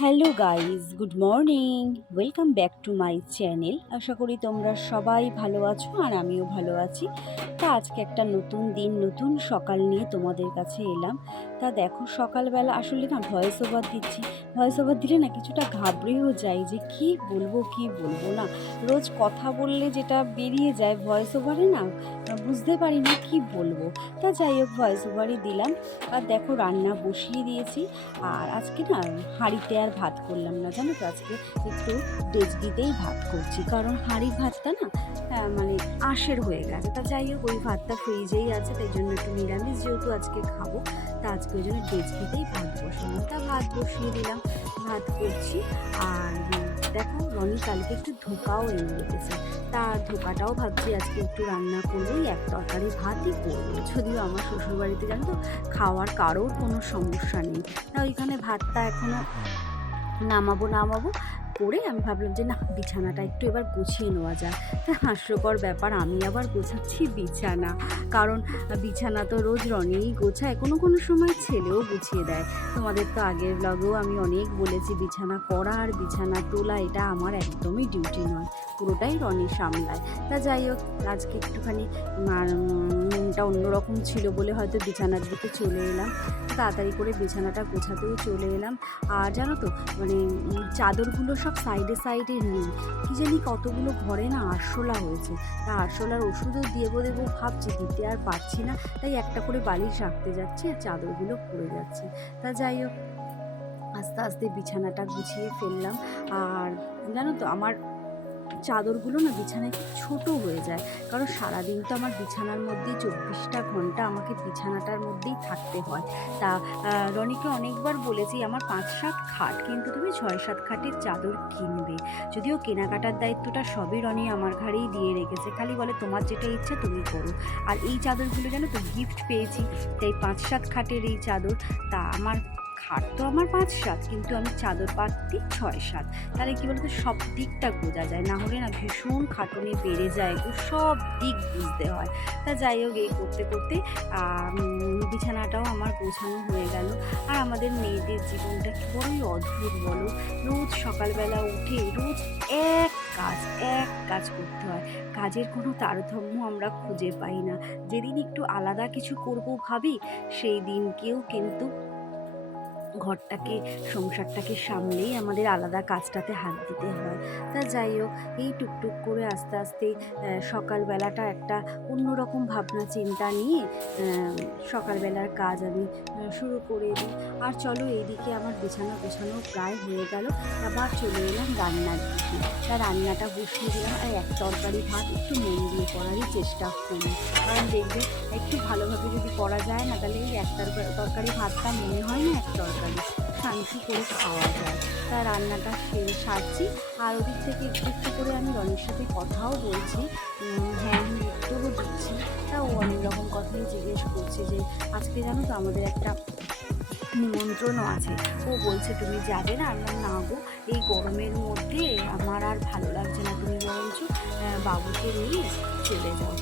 Hello guys good morning. Welcome back to my channel. আশা করি তোমরা সবাই ভালো আছো আর আমিও ভালো আছি। তা আজকে একটা নতুন দিন, নতুন সকাল নিয়ে তোমাদের কাছে এলাম। তা দেখো, সকালবেলা আসলে না ভয়েস ওভার দিচ্ছি। ভয়েস ওভার দিলে না কিছুটা ঘাবড়েও যাই যে কি বলব কি বলব না। রোজ কথা বললে যেটা বেরিয়ে যায় ভয়েস ওভারে না বুঝতে পারি না কি বলব। তা যাই হোক ভয়েস ওভারই দিলাম। আর দেখো রান্না বসিয়ে দিয়েছি। আর আজকে না হাঁড়িতে আর ভাত করলাম না, জানো তো? আজকে একটু ডেজবিতেই ভাত করছি। কারণ হাঁড়ির ভাতটা না মানে আশের হয়ে গেছে। তা যাই হোক, ওই ভাতটা ফ্রিজেই আছে, তাই জন্য একটু নিরামিষ যেহেতু আজকে খাব। তা আজকে ওই জন্য ডেজবিতেই ভাত বসানো তা ভাত বসিয়ে দিলাম, ভাত করছি। আর দেখো, রনি কালকে একটু ধোকাও এনে রেখেছে। তা ধোকাটাও ভাবছি আজকে একটু রান্না করবোই এক তরকারি ভাতই করব। যদিও আমার শ্বশুরবাড়িতে জানো তো, খাওয়ার কারোর কোনো সমস্যা নেই। তা ওইখানে ভাতটা এখনও নামাবো নামাবো। করে আমি ভাবলাম যে না, বিছানাটা একটু এবার গুছিয়ে নেওয়া যায় তা হাস্যকর ব্যাপার, আমি আবার গোছাচ্ছি বিছানা। কারণ বিছানা তো রোজ রনেই গোছায়, কোনো কোনো সময় ছেলেও গুছিয়ে দেয়। তোমাদের তো আগের ব্লগেও আমি অনেক বলেছি, বিছানা করা আর বিছানা তোলা, এটা আমার একদমই ডিউটি নয়। পুরোটাই রনি সামলায়। তা যাই হোক, আজকে একটুখানি মনটা অন্যরকম ছিল বলে হয়তো বিছানার দিকে চলে এলাম। তাড়াতাড়ি করে বিছানাটা গোছাতেও চলে এলাম। আর জানো তো মানে চাদরগুলো সব সাইডে সাইডে নেই কী জানি কতগুলো ঘরে না আরশোলা হয়েছে। তা আরশোলার ওষুধও দেবো দেবো ভাবছি, দিতে আর পারছি না। তাই একটা করে বালিশ রাখতে যাচ্ছি আর চাদরগুলো পড়ে যাচ্ছে। তা যাই হোক, আস্তে আস্তে বিছানাটা গুছিয়ে ফেললাম। আর জানো তো, আমার চাদরগুলো না বিছানায় খুব ছোটো হয়ে যায়। কারণ সারাদিন তো আমার বিছানার মধ্যেই চব্বিশটা ঘণ্টা আমাকে বিছানাটার মধ্যেই থাকতে হয়। তা রনিকে অনেকবার বলেছি, আমার পাঁচ সাত খাট, কিন্তু তুমি ছয় সাত খাটের চাদর কিনবে। যদিও কেনাকাটার দায়িত্বটা সবই রনি আমার ঘাড়েই দিয়ে রেখেছে, খালি বলে তোমার যেটা ইচ্ছা তুমি করো। আর এই চাদরগুলো জানো তো গিফট পেয়েছি। তাই পাঁচ সাত খাটের এই চাদর, তা আমার খাট তো আমার পাঁচ সাত, কিন্তু আমি চাদর পাতি ছয় সাত। তাহলে কী বলতো, সব দিকটা বোঝা যায়। না হলে না ভীষণ খাটুনি বেড়ে যায় গো, সব দিক বুঝতে হয়। তা যাই হোক, এই করতে করতে বিছানাটাও আমার গোছানো হয়ে গেল। আর আমাদের মেয়েদের জীবনটা কি বড়ই অদ্ভুত বলো? রোজ সকালবেলা উঠে রোজ এক কাজ এক কাজ করতে হয়। কাজের কোনো তারতম্য আমরা খুঁজে পাই না। যেদিন একটু আলাদা কিছু করব ভাবি, সেই দিনকেও কিন্তু ঘরটাকে, সংসারটাকে সামলেই আমাদের আলাদা কাজটাতে হাত দিতে হয়। তা যাই হোক, এই টুকটুক করে আস্তে আস্তে সকালবেলাটা একটা অন্যরকম ভাবনা চিন্তা নিয়ে সকালবেলার কাজ আমি শুরু করে দিই। আর চলো এইদিকে আমার বিছানা গোছানো প্রায় হয়ে গেল। আবার চলে এলাম রান্নার দিকে। তা রান্নাটা বসিয়ে দিলাম আর এক তরকারি ভাত একটু মন দিয়ে করারই চেষ্টা করি। কারণ দেখবে একটু ভালোভাবে যদি করা যায় না, তাহলে এই এক তরকারি ভাতটা মনে হয় না এক তরকারি। শান্তি করে খাওয়া যায়। তা রান্নাটা সেরে সারছি। আর ওদিক থেকে একটু একটু করে আমি রনির সাথে কথাও বলছি। হ্যাঁ উত্তরও দিচ্ছি। তা ও অনেক রকম কথাই জিজ্ঞেস করছে যে, আজকে জানো তো আমাদের একটা নিমন্ত্রণও আছে। ও বলছে, তুমি যাবে না আমি না গো। এই গরমের মধ্যে আমার আর ভালো লাগছে না। তুমি বরঞ্চ বাবুকে নিয়ে চলে যাও।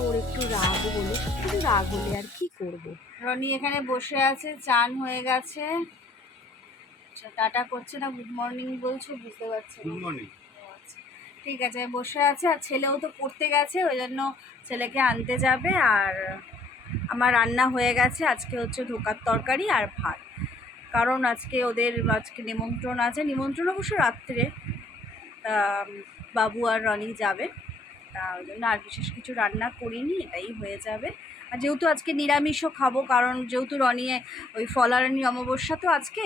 ওর একটু রাগ হলো কিন্তু রাগ হলে আর কি করব। রনি এখানে বসে আছে চান হয়ে গেছে। আচ্ছা, টাটা করছে না গুড মর্নিং বলছো বুঝতে পারছি গুড মর্নিং আচ্ছা। ঠিক আছে বসে আছে আর ছেলেও তো পড়তে গেছে ওই জন্য ছেলেকে আনতে যাবে আর আমার রান্না হয়ে গেছে আজকে হচ্ছে ধোকার তরকারি আর ভাত। কারণ আজকে ওদের আজকে নিমন্ত্রণ আছে নিমন্ত্রণ অবশ্য রাত্রে। তা বাবু আর রনি যাবে। তা ওই জন্য আর বিশেষ কিছু রান্না করিনি, এটাই হয়ে যাবে। আর যেহেতু আজকে নিরামিষও খাব, কারণ যেহেতু রনি ওই ফলারানি অমাবস্যা তো আজকে,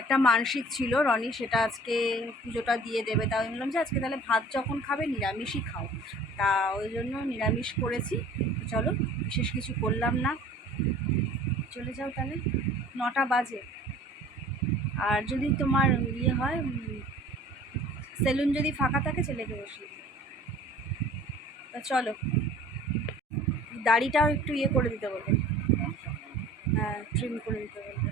একটা মানসিক ছিল, রনি সেটা আজকে পুজোটা দিয়ে দেবে তা আমি বললাম যে আজকে তাহলে ভাত যখন খাবে নিরামিষই খাও। তা ওই জন্য নিরামিষ করেছি চলো বিশেষ কিছু করলাম না। চলে যাও তাহলে, নটা বাজে। আর যদি তোমার ইয়ে হয় সেলুন যদি ফাঁকা থাকে ছেলেকে বসিয়ে। তা চলো। দাড়িটাও একটু ইয়ে করে দিতে বলবে হ্যাঁ ট্রিম করে দিতে বলবে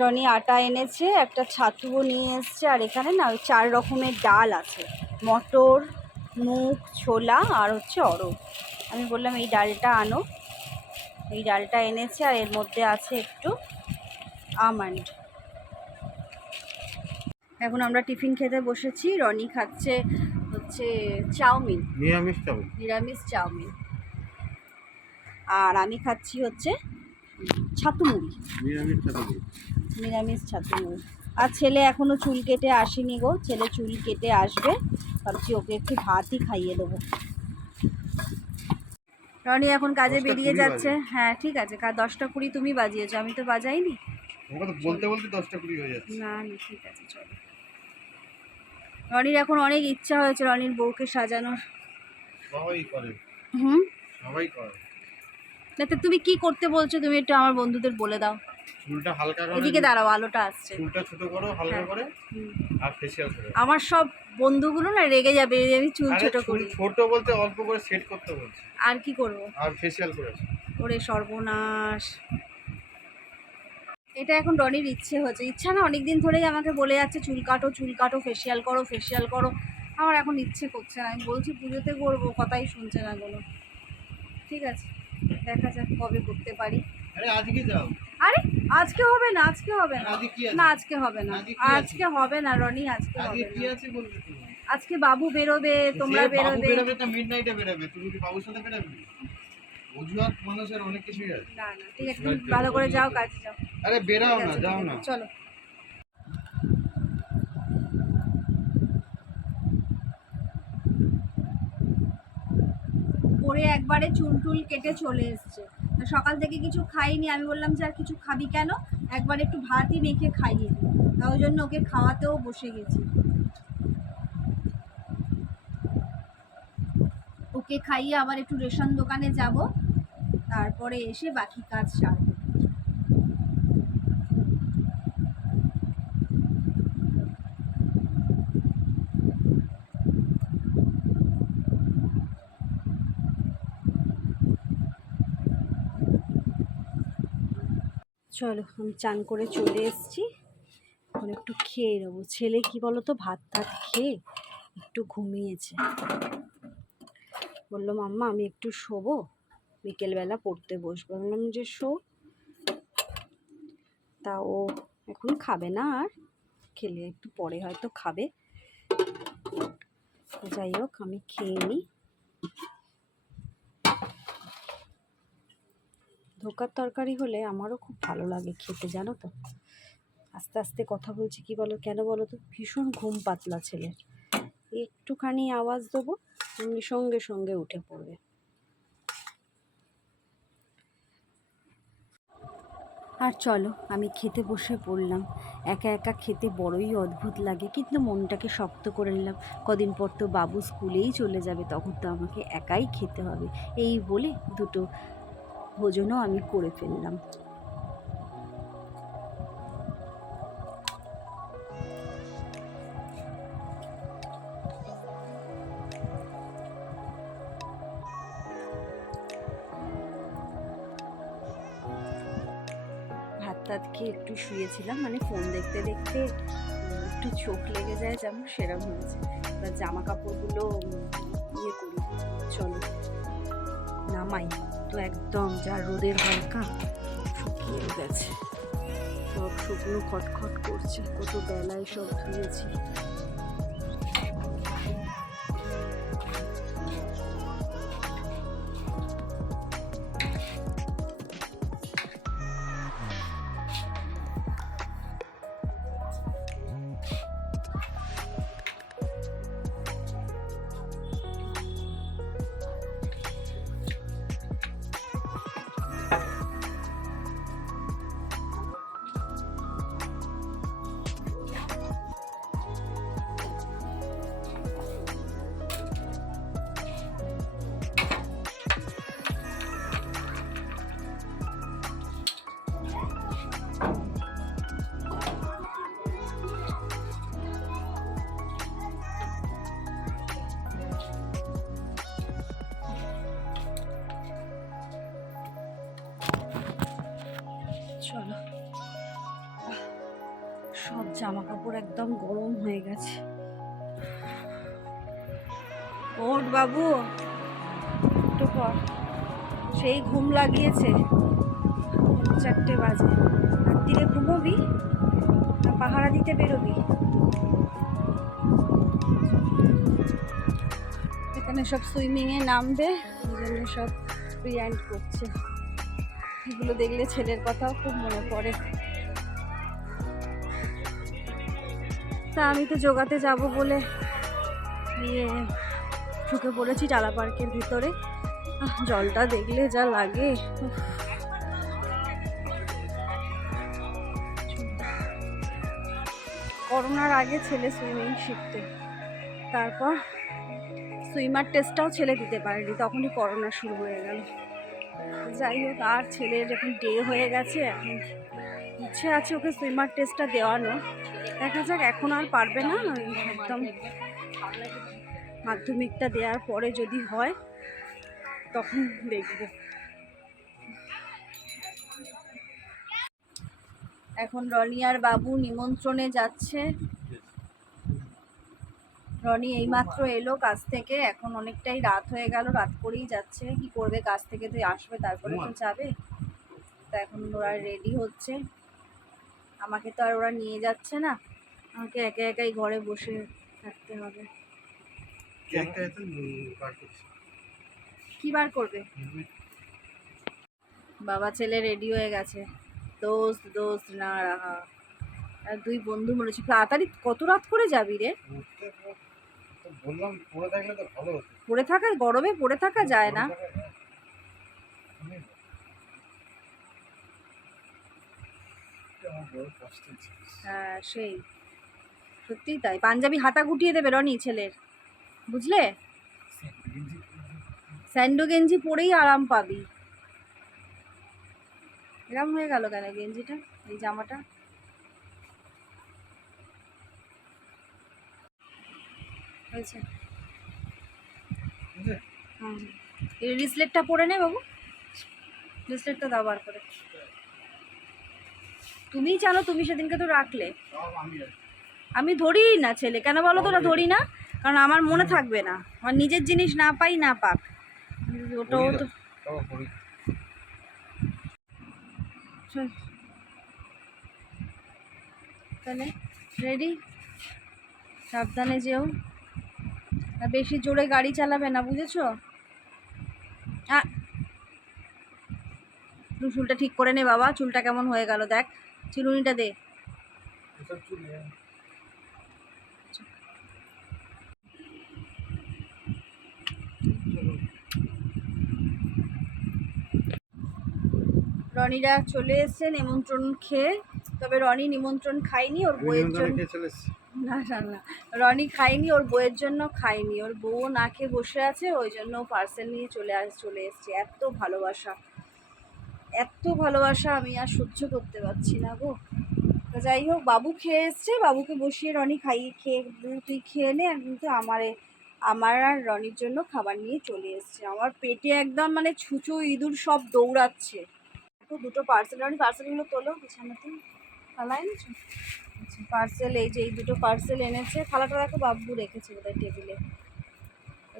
রনি আটা এনেছে, একটা ছাতুও নিয়ে এসছে, আর এখানে না ওই চার রকমের ডাল আছে। মটর, মুগ, ছোলা আর হচ্ছে অরব আমি বললাম, এই ডালটা আনো। এই ডালটা এনেছে, আর এর মধ্যে আছে একটু আমন্ড। এখন আমরা টিফিন খেতে বসেছি। রনি খাচ্ছে হচ্ছে চাউমিন। নিরামিষ চাউল নিরামিষ চাউমিন। আর আমি খাচ্ছি হচ্ছে ছাতু মুড়ি নিরামিষ চাউল নিরামিষ ছাতু মুড়ি আর ছেলে এখনও চুল কেটে আসেনি গো। ছেলে চুল কেটে আসবে। ভাবছি ওকে একটু ভাতই খাইয়ে দেবো। রনি এখন কাজে বেরিয়ে যাচ্ছে। হ্যাঁ ঠিক আছে। কার দশটা কুড়ি তুমি বাজিয়েছো। আমি তো বাজাইনি। বলতে বলতে দশটা কুড়ি হয়ে যাচ্ছে। না না ঠিক আছে চলো। রনির এখন অনেক ইচ্ছা হয়েছে রনির বউকে সাজানোর। সবাই করে। হুম? সবাই করে। না তুমি কি করতে বলছো তুমি একটু আমার বন্ধুদের বলে দাও। চুলটা হালকা করে এদিকে দাঁড়াও আলোটা আসছে। চুলটা ছোট করো হালকা হ্যাঁ। করে আর ফেসিয়াল করে। আমার সব বন্ধুগুলো না রেগে যাবে যদি আমি চুল ছোট করি। ছোট বলতে অল্প করে সেট করতে বলছি। আর কি করব? আর ফেসিয়াল করেছে। ওরে সর্বনাশ। এটা এখন রনির ইচ্ছে হচ্ছে ইচ্ছা না অনেক দিন ধরেই আমাকে বলে যাচ্ছে চুল কাটো চুল কাটো ফেসিয়াল করো ফেসিয়াল করো। আমার এখন ইচ্ছে করছে না। আমি বলছি পুজোতে করব কথাই শুনছে না কোনো। ঠিক আছে দেখা যাক কবে করতে পারি। আরে আজকে যাও। আরে আজকে হবে না আজকে হবে না। না আজকে হবে না। আজকে হবে না রনি আজকে আজকে হবে না। আজকে বাবু বেরোবে তোমরা বেরোবে। বেরোবে তো মিড বেরোবে। তুমি কি বাবুর সাথে বেরোবে? অজুহাত মানুষের অনেক কিছুই আছে। না না ঠিক আছে তুমি ভালো করে যাও কাজে যাও। আরে বেরাও না যাও না। চলো। পরে একবারে চুল টুল কেটে চলে এসছে। সকাল থেকে কিছু খাইনি আমি বললাম যে আর কিছু খাবি কেন? একবার একটু ভাতই মেখে খাইয়ে দিই তা ওই জন্য ওকে খাওয়াতেও বসে গেছি। ওকে খাইয়ে আবার একটু রেশন দোকানে যাব। তারপরে এসে বাকি কাজ সারবো। চলো, আমি চান করে চলে এসেছি। এখন একটু খেয়ে নেব। ছেলে কি বলো তো ভাত টাত খেয়ে একটু ঘুমিয়েছে। বলল, মাম্মা, আমি একটু শোবো। বিকেলবেলা পড়তে বসবো। বললাম, যে শো। তা ও এখন খাবে না আর। খেলে একটু পরে হয়তো খাবে। যাই হোক, আমি খেয়ে নিই ধোকার তরকারি হলে আমারও খুব ভালো লাগে খেতে, জানো তো। আস্তে আস্তে কথা বলছি কি বলো, কেন বলো তো? ভীষণ ঘুম পাতলা ছেলের। একটুখানি আওয়াজ দেবো সঙ্গে সঙ্গে সঙ্গে উঠে পড়বে। আর চলো, আমি খেতে বসে পড়লাম। একা একা খেতে বড়ই অদ্ভুত লাগে, কিন্তু মনটাকে শক্ত করে নিলাম। কদিন পর তো বাবু স্কুলেই চলে যাবে, তখন তো আমাকে একাই খেতে হবে। এই বলে দুটো ভোজনও আমি করে ফেললাম। ভাত খেয়ে একটু শুয়েছিলাম মানে ফোন দেখতে দেখতে একটু চোখ লেগে যায় যেমন সেরকম হয়েছে। এবার জামা কাপড়গুলো ইয়ে করি। চলো, নামাই। তো একদম, যা রোদের হালকা, শুকিয়ে গেছে। সব শুকনো খটখট করছে, কত বেলায় সব ধুয়েছি। জামা কাপড় একদম গরম হয়ে গেছে। ওট বাবু, একটু পর। সেই ঘুম লাগিয়েছে চারটে বাজে। রাত্রিরে ঘুমোবি না পাহারা দিতে বেরোবি? এখানে সব সুইমিংয়ে নামবে ওই জন্য সব ফ্রি হ্যান্ড করছে। এগুলো দেখলে ছেলের কথাও খুব মনে পড়ে। তা আমি তো যোগাতে যাব বলে ইয়ে ঢুকে পড়েছি টালা পার্কের ভিতরে। জলটা দেখলে যা লাগে। করোনার আগে ছেলে সুইমিং শিখতে। তারপর সুইমার টেস্টটাও ছেলে দিতে পারেনি, তখনই করোনা শুরু হয়ে গেল। যাই হোক, আর ছেলের এখন ডে হয়ে গেছে, এখন ইচ্ছে আছে ওকে সুইমার টেস্টটা দেওয়ানো। দেখা যাক এখন আর পারবে না একদম মাধ্যমিকটা দেওয়ার পরে যদি হয় তখন দেখব। এখন রনি আর বাবু নিমন্ত্রণে যাচ্ছে। রনি এইমাত্র এলো কাজ থেকে এখন অনেকটাই রাত হয়ে গেল রাত করেই যাচ্ছে। কি করবে কাজ থেকে তুই আসবে তারপরে তো যাবে। তা এখন ওরা রেডি হচ্ছে। আমাকে তো আর ওরা নিয়ে যাচ্ছে না। আমাকে একা একাই ঘরে বসে থাকতে হবে। কি বার করবে? বাবা ছেলে রেডি হয়ে গেছে। দোস্ত দোস্ত না রাহা। আর দুই বন্ধু মরেছি তাড়াতাড়ি কত রাত করে যাবি রে? পড়ে থাকলে তো ভালো হতো। পড়ে থাকা গরমে পড়ে থাকা যায় না আমি- আমার বড় কষ্ট হচ্ছে। হ্যাঁ সেই। সত্যিই তাই। পাঞ্জাবি হাতা গুটিয়ে দেবে রনি ছেলের। বুঝলে? স্যান্ডো গেঞ্জি পরেই আরাম পাবি। এরম হয়ে গেল কেন গেঞ্জিটা? এই জামাটা? হয়েছে। হুম। এই রিসলেটটা পরে নে বাবু। রিসলেটটা দাও বার করে। তুমিই জানো তুমি সেদিনকে তো রাখলে। আমি ধরি না ছেলে কেন বলো তো? না ধরি না কারণ আমার মনে থাকবে না। আমার নিজের জিনিস না পাই না পাক। ওটাও তো তাহলে রেডি সাবধানে যেও। আর বেশি জোরে গাড়ি চালাবে না বুঝেছ? চুলটা ঠিক করে নে বাবা চুলটা কেমন হয়ে গেল দেখ। চিরুনিটা দে। রনিরা চলে এসছে নিমন্ত্রণ খেয়ে। তবে রনি নিমন্ত্রণ খায়নি ওর বইয়ের জন্য। না না না। রনি খায়নি ওর বইয়ের জন্য খায়নি। ওর বউ না খেয়ে বসে আছে ওই জন্য পার্সেল নিয়ে চলে আস চলে এসছে। এত ভালোবাসা। এত ভালোবাসা আমি আর সহ্য করতে পারছি না গো। যাই হোক, বাবু খেয়ে এসছে, বাবুকে বসিয়ে রনি খাইয়ে খেয়ে তুই খেয়ে নে কিন্তু আমারে, আমার আর রনির জন্য খাবার নিয়ে চলে এসছে। আমার পেটে একদম মানে ছুঁচো ইঁদুর সব দৌড়াচ্ছে। দুটো পার্সেল রনি পার্সেলগুলো তোলো বিছানাতে। থালা এনেছো? আচ্ছা পার্সেল এই যে, এই দুটো পার্সেল এনেছে। থালাটা দেখো বাবু রেখেছে বোধহয় টেবিলে।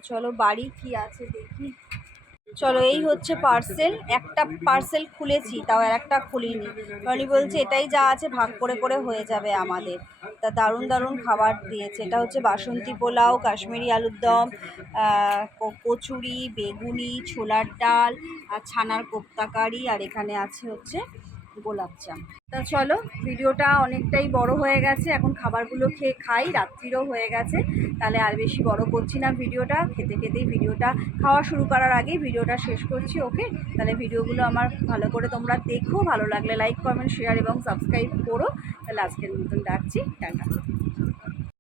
চলো বাড়ি কি আছে দেখি। চলো, এই হচ্ছে পার্সেল একটা পার্সেল খুলেছি, তাও আর একটা খুলিনি। রনি বলছে, এটাই যা আছে, ভাগ করে করে হয়ে যাবে আমাদের। তা দারুণ দারুণ খাবার দিয়েছে। এটা হচ্ছে বাসন্তী পোলাও, কাশ্মীরি আলুর দম কচুরি, বেগুনি, ছোলার ডাল, আর ছানার কোপ্তাকারি, আর এখানে আছে হচ্ছে গোলাপ জাম। তা চলো, ভিডিওটা অনেকটাই বড় হয়ে গেছে। এখন খাবারগুলো খেয়ে খাই, রাত্রিরও হয়ে গেছে। তাহলে আর বেশি বড় করছি না ভিডিওটা। খেতে খেতেই ভিডিওটা, খাওয়া শুরু করার আগেই ভিডিওটা শেষ করছি, ওকে? তাহলে ভিডিওগুলো আমার ভালো করে তোমরা দেখো। ভালো লাগলে লাইক কমেন্ট শেয়ার এবং সাবস্ক্রাইব করো। তাহলে আজকের মতন ডাকছি টাটা।